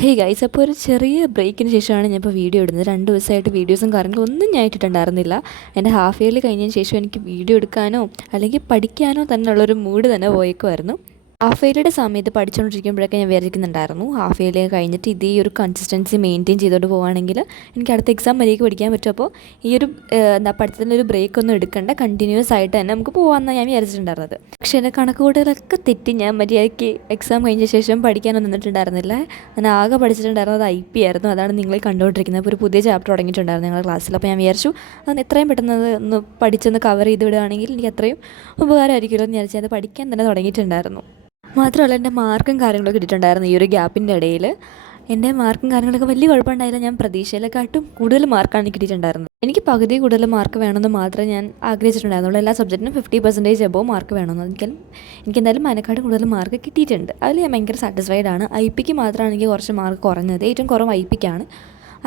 Hey guys, അപ്പോൾ ഒരു ചെറിയ ബ്രേക്കിന് ശേഷമാണ് ഞാൻ ഇപ്പോൾ വീഡിയോ ഇടുന്നത്. 2 ദിവസമായിട്ട് വീഡിയോസും കാര്യങ്ങളും ഒന്നും ഞാൻ ഇട്ടിട്ടുണ്ടായിരുന്നില്ല. എൻ്റെ ഹാഫ് ഇയർലി കഴിഞ്ഞതിന് ശേഷം എനിക്ക് വീഡിയോ എടുക്കാനോ അല്ലെങ്കിൽ പഠിക്കാനോ തന്നെയുള്ളൊരു മൂഡ് തന്നെ പോയേക്കുമായിരുന്നു. ഹാഫ് ഇയർലിയുടെ സമയത്ത് പഠിച്ചുകൊണ്ടിരിക്കുമ്പോഴൊക്കെ ഞാൻ വിചാരിക്കുന്നുണ്ടായിരുന്നു, ഹാഫ് ഇയർലി കഴിഞ്ഞിട്ട് ഇതേ ഒരു കൺസിസ്റ്റൻസി മെയിൻറ്റെയിൻ ചെയ്തുകൊണ്ട് പോവുകയാണെങ്കിൽ എനിക്ക് അടുത്ത എക്സാം വരെയൊക്കെ പഠിക്കാൻ പറ്റും. അപ്പോൾ ഈ ഒരു പഠിത്തത്തിൻ്റെ ഒരു ബ്രേക്ക് ഒന്നും എടുക്കേണ്ട, കണ്ടിന്യൂസ് ആയിട്ട് തന്നെ നമുക്ക് പോകാമെന്നാണ് ഞാൻ വിചാരിച്ചിട്ടുണ്ടായിരുന്നത്. പക്ഷേ എൻ്റെ കണക്കുകൂട്ടലൊക്കെ തെറ്റി. ഞാൻ മര്യാദയ്ക്ക് എക്സാം കഴിഞ്ഞ ശേഷം പഠിക്കാനൊന്നും നിന്നിട്ടുണ്ടായിരുന്നില്ല. ഞാൻ ആകെ പഠിച്ചിട്ടുണ്ടായിരുന്നത് IP ആയിരുന്നു. അതാണ് നിങ്ങൾ കണ്ടുകൊണ്ടിരിക്കുന്നത്. അപ്പോൾ ഒരു പുതിയ ചാപ്റ്റർ തുടങ്ങിയിട്ടുണ്ടായിരുന്നു ഞങ്ങളുടെ ക്ലാസ്സിൽ. അപ്പോൾ ഞാൻ വിചാരിച്ചു അത് എത്രയും പെട്ടെന്ന് ഒന്ന് പഠിച്ചൊന്ന് കവർ ചെയ്ത് വിടുകയാണെങ്കിൽ എനിക്ക് അത്രയും ഉപകാരമായിരിക്കുമല്ലോ എന്ന് വിചാരിച്ച് അത് പഠിക്കാൻ തന്നെ തുടങ്ങിയിട്ടുണ്ടായിരുന്നു. മാത്രമല്ല, എൻ്റെ മാർക്കും കാര്യങ്ങളൊക്കെ കിട്ടിയിട്ടുണ്ടായിരുന്നു ഈ ഒരു ഗ്യാപ്പിൻ്റെ ഇടയിൽ. എൻ്റെ മാർക്കും കാര്യങ്ങളൊക്കെ വലിയ കുഴപ്പമുണ്ടായില്ല. ഞാൻ പ്രതീക്ഷയിലെക്കാട്ടും കൂടുതൽ മാർക്കാണ് കിട്ടിയിട്ടുണ്ടായിരുന്നത്. എനിക്ക് പകുതി കൂടുതൽ മാർക്ക് വേണമെന്ന് മാത്രമേ ഞാൻ ആഗ്രഹിച്ചിട്ടുണ്ടായിരുന്നുള്ളൂ. എല്ലാ സബ്ജക്റ്റിനും 50% എബോവ് മാർക്ക് വേണമെന്ന്. എനിക്ക് എന്തായാലും അതിനെക്കാട്ടും കൂടുതൽ മാർക്ക് കിട്ടിയിട്ടുണ്ട്. അതിൽ ഞാൻ ഭയങ്കര സാറ്റിസ്ഫൈഡ് ആണ്. IP മാത്രമാണ് എനിക്ക് കുറച്ച് മാർക്ക് കുറഞ്ഞത്. ഏറ്റവും കുറവ് IP ക്കാണ്.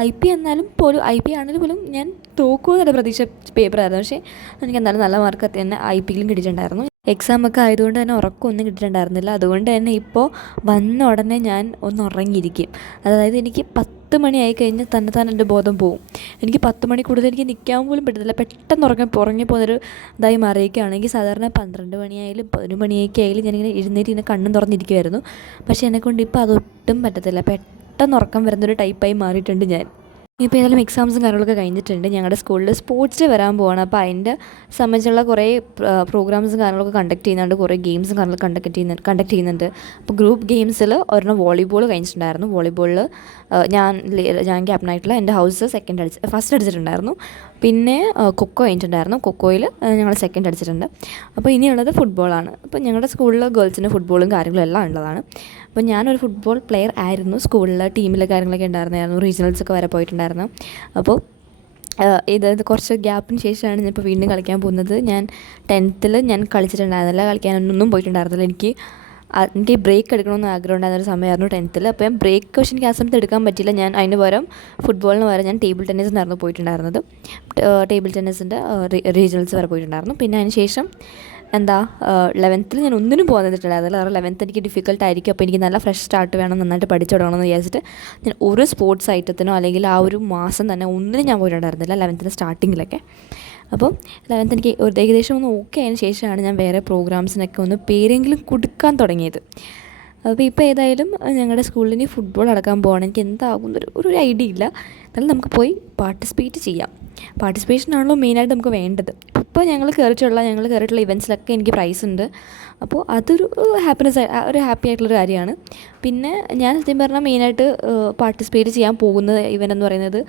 IP എന്നാലും പോലും IP ആണെങ്കിൽ പോലും ഞാൻ തോക്കുമെന്നുള്ള പ്രതീക്ഷ പേപ്പറായിരുന്നു. പക്ഷേ എനിക്ക് എന്തായാലും നല്ല മാർക്ക് തന്നെ IP യിലും കിട്ടിയിട്ടുണ്ടായിരുന്നു. എക്സാമൊക്കെ ആയതുകൊണ്ട് തന്നെ ഉറക്കമൊന്നും കിട്ടിയിട്ടുണ്ടായിരുന്നില്ല. അതുകൊണ്ട് തന്നെ ഇപ്പോൾ വന്ന ഉടനെ ഞാൻ ഒന്ന് ഉറങ്ങിയിരിക്കും. അതായത് എനിക്ക് 10 മണിയായി കഴിഞ്ഞാൽ തന്നെ എൻ്റെ ബോധം പോവും. എനിക്ക് 10 മണി കൂടുതൽ എനിക്ക് നിൽക്കാൻ പോലും പറ്റത്തില്ല. പെട്ടെന്ന് ഉറങ്ങിപ്പോകുന്നൊരു ഇതായി മാറിയൊക്കെയാണെങ്കിൽ സാധാരണ 12 മണിയായാലും 11 മണിയൊക്കെ ആയാലും ഞാനിങ്ങനെ എഴുന്നേറ്റ് ഇങ്ങനെ കണ്ണും തുറന്നിരിക്കുമായിരുന്നു. പക്ഷേ എന്നെക്കൊണ്ട് ഇപ്പോൾ അതൊട്ടും പറ്റത്തില്ല. പെട്ടെന്ന് ഉറക്കം വരുന്നൊരു ടൈപ്പായി മാറിയിട്ടുണ്ട് ഞാൻ. ഇപ്പോൾ ഏതായാലും എക്സാംസും കാര്യങ്ങളൊക്കെ കഴിഞ്ഞിട്ടുണ്ട്. ഞങ്ങളുടെ സ്കൂളിൽ സ്പോർട്സ് ഡേ വരാൻ പോവാണ്. അപ്പോൾ അതിൻ്റെ സംബന്ധിച്ചുള്ള കുറേ പ്രോഗ്രാംസും കാര്യങ്ങളൊക്കെ കണ്ടക്ട് ചെയ്യുന്നുണ്ട്. കുറേ ഗെയിംസും കാര്യങ്ങളൊക്കെ കണ്ടക്ട് ചെയ്യുന്നുണ്ട്. അപ്പോൾ ഗ്രൂപ്പ് ഗെയിംസിൽ ഒരെണ്ണം വോളിബോൾ കഴിഞ്ഞിട്ടുണ്ടായിരുന്നു. വോളിബോളിൽ ഞാൻ ക്യാപ്റ്റനായിട്ടുള്ള എൻ്റെ ഹൗസ് ഫസ്റ്റ് അടിച്ചിട്ടുണ്ടായിരുന്നു. പിന്നെ കൊക്കോ കഴിഞ്ഞിട്ടുണ്ടായിരുന്നു. കൊക്കോയിൽ ഞങ്ങൾ സെക്കൻഡ് അടിച്ചിട്ടുണ്ട്. അപ്പോൾ ഇനിയുള്ളത് ഫുട്ബോളാണ്. അപ്പോൾ ഞങ്ങളുടെ സ്കൂളിൽ ഗേൾസിൻ്റെ ഫുട്ബോളും കാര്യങ്ങളും എല്ലാം ഉള്ളതാണ്. അപ്പോൾ ഞാനൊരു ഫുട്ബോൾ പ്ലെയർ ആയിരുന്നു. സ്കൂളിൽ ടീമിലെ കാര്യങ്ങളൊക്കെ ഉണ്ടായിരുന്നായിരുന്നു. റീജിയണൽസൊക്കെ വരെ പോയിട്ടുണ്ടായിരുന്നു. അപ്പോൾ ഇത് കുറച്ച് ഗ്യാപ്പിന് ശേഷമാണ് ഞാൻ ഇപ്പോൾ വീണ്ടും കളിക്കാൻ പോകുന്നത്. ഞാൻ 10th ഞാൻ കളിച്ചിട്ടുണ്ടായിരുന്നില്ല. കളിക്കാനൊന്നും പോയിട്ടുണ്ടായിരുന്നില്ല. എനിക്ക് ബ്രേക്ക് എടുക്കണമെന്ന് ആഗ്രഹം ഉണ്ടായിരുന്നൊരു സമയമായിരുന്നു 10th. അപ്പോൾ ഞാൻ ബ്രേക്ക് പക്ഷേ എനിക്ക് ആ സമയത്ത് എടുക്കാൻ പറ്റില്ല. ഞാൻ അതിന് പകരം ഫുട്ബോളിന് പകരം ഞാൻ ടേബിൾ ടെന്നീസിനായിരുന്നു പോയിട്ടുണ്ടായിരുന്നത്. ടേബിൾ ടെന്നീസിൻ്റെ റീജിയണൽസ് വരെ പോയിട്ടുണ്ടായിരുന്നു. പിന്നെ അതിന് ശേഷം 11th ഞാൻ ഒന്നിനും പോകാൻ നിന്നിട്ടുണ്ടായിരുന്നില്ല. കാരണം 11th എനിക്ക് ഡിഫിക്കൽട്ട് ആയിരിക്കും. അപ്പോൾ എനിക്ക് നല്ല ഫ്രഷ് സ്റ്റാർട്ട് വേണം, നന്നായിട്ട് പഠിച്ചു തുടങ്ങണമെന്ന് വിചാരിച്ചിട്ട് ഞാൻ ഒരു സ്പോർട്സ് ഐറ്റത്തിനോ അല്ലെങ്കിൽ ആ ഒരു മാസം തന്നെ ഒന്നിനും ഞാൻ പോയിട്ടുണ്ടായിരുന്നില്ല 11th സ്റ്റാർട്ടിങ്ങിലൊക്കെ. അപ്പോൾ 11th എനിക്ക് ഏകദേശം ഒന്ന് ഓക്കെ ആയതിനു ശേഷമാണ് ഞാൻ വേറെ പ്രോഗ്രാംസിനൊക്കെ ഒന്ന് പേരെങ്കിലും കൊടുക്കാൻ തുടങ്ങിയത്. അപ്പോൾ ഇപ്പോൾ ഏതായാലും ഞങ്ങളുടെ സ്കൂളിൽ ഇനി ഫുട്ബോൾ നടക്കാൻ പോകണം. എനിക്ക് എന്താകുന്നൊരു ഐഡിയ ഇല്ല. എന്നാലും നമുക്ക് പോയി പാർട്ടിസിപ്പേറ്റ് ചെയ്യാം. പാർട്ടിസിപ്പേഷനാണല്ലോ മെയിനായിട്ട് നമുക്ക് വേണ്ടത്. ഇപ്പോൾ ഞങ്ങൾ കയറിയിട്ടുള്ള ഇവൻറ്റ്സിലൊക്കെ എനിക്ക് പ്രൈസ് ഉണ്ട്. അപ്പോൾ അതൊരു ഒരു ഹാപ്പി ആയിട്ടുള്ളൊരു കാര്യമാണ്. പിന്നെ ഞാൻ സത്യം പറഞ്ഞാൽ മെയിനായിട്ട് പാർട്ടിസിപ്പേറ്റ് ചെയ്യാൻ പോകുന്ന ഇവൻ്റ് എന്ന് പറയുന്നത്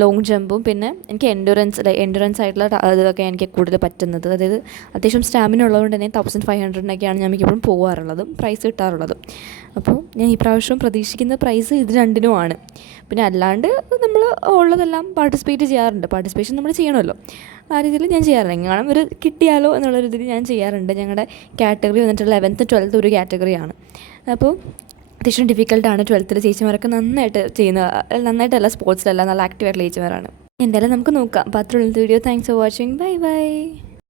ലോങ് ജമ്പും പിന്നെ എനിക്ക് എൻഡുറൻസ് ആയിട്ടുള്ള അതൊക്കെ എനിക്ക് കൂടുതൽ പറ്റുന്നത്. അതായത് അത്യാവശ്യം സ്റ്റാമിന ഉള്ളതുകൊണ്ട് തന്നെ 1500-നൊക്കെയാണ് ഞാൻ മിക്കപ്പോഴും പോകാറുള്ളതും പ്രൈസ് കിട്ടാറുള്ളതും. അപ്പോൾ ഞാൻ ഈ പ്രാവശ്യം പ്രതീക്ഷിക്കുന്ന പ്രൈസ് ഇത് രണ്ടിനുമാണ്. പിന്നെ അല്ലാണ്ട് നമ്മൾ ഉള്ളതെല്ലാം പാർട്ടിസിപ്പേറ്റ് ചെയ്യാറുണ്ട്. പാർട്ടിസിപ്പേഷൻ നമ്മൾ ചെയ്യണമല്ലോ, ആ രീതിയിൽ ഞാൻ ചെയ്യാറുണ്ട്. എങ്ങാനും ഒരു കിട്ടിയാലോ എന്നുള്ളൊരു രീതിയിൽ ഞാൻ ചെയ്യാറുണ്ട്. ഞങ്ങളുടെ കാറ്റഗറി വന്നിട്ട് 11th 12th ഒരു കാറ്റഗറിയാണ്. അപ്പോൾ അത്യാവശ്യം ഡിഫിക്കൽട്ടാണ്. 12th ചേച്ചിമാരൊക്കെ നന്നായിട്ടല്ല സ്പോർട്സിലെല്ലാം നല്ല ആക്റ്റീവായിട്ടുള്ള ചേച്ചിമാരാണ്. എന്തായാലും നമുക്ക് നോക്കാം. അപ്പോൾ അത്രയുള്ള video. Thanks for watching. Bye by.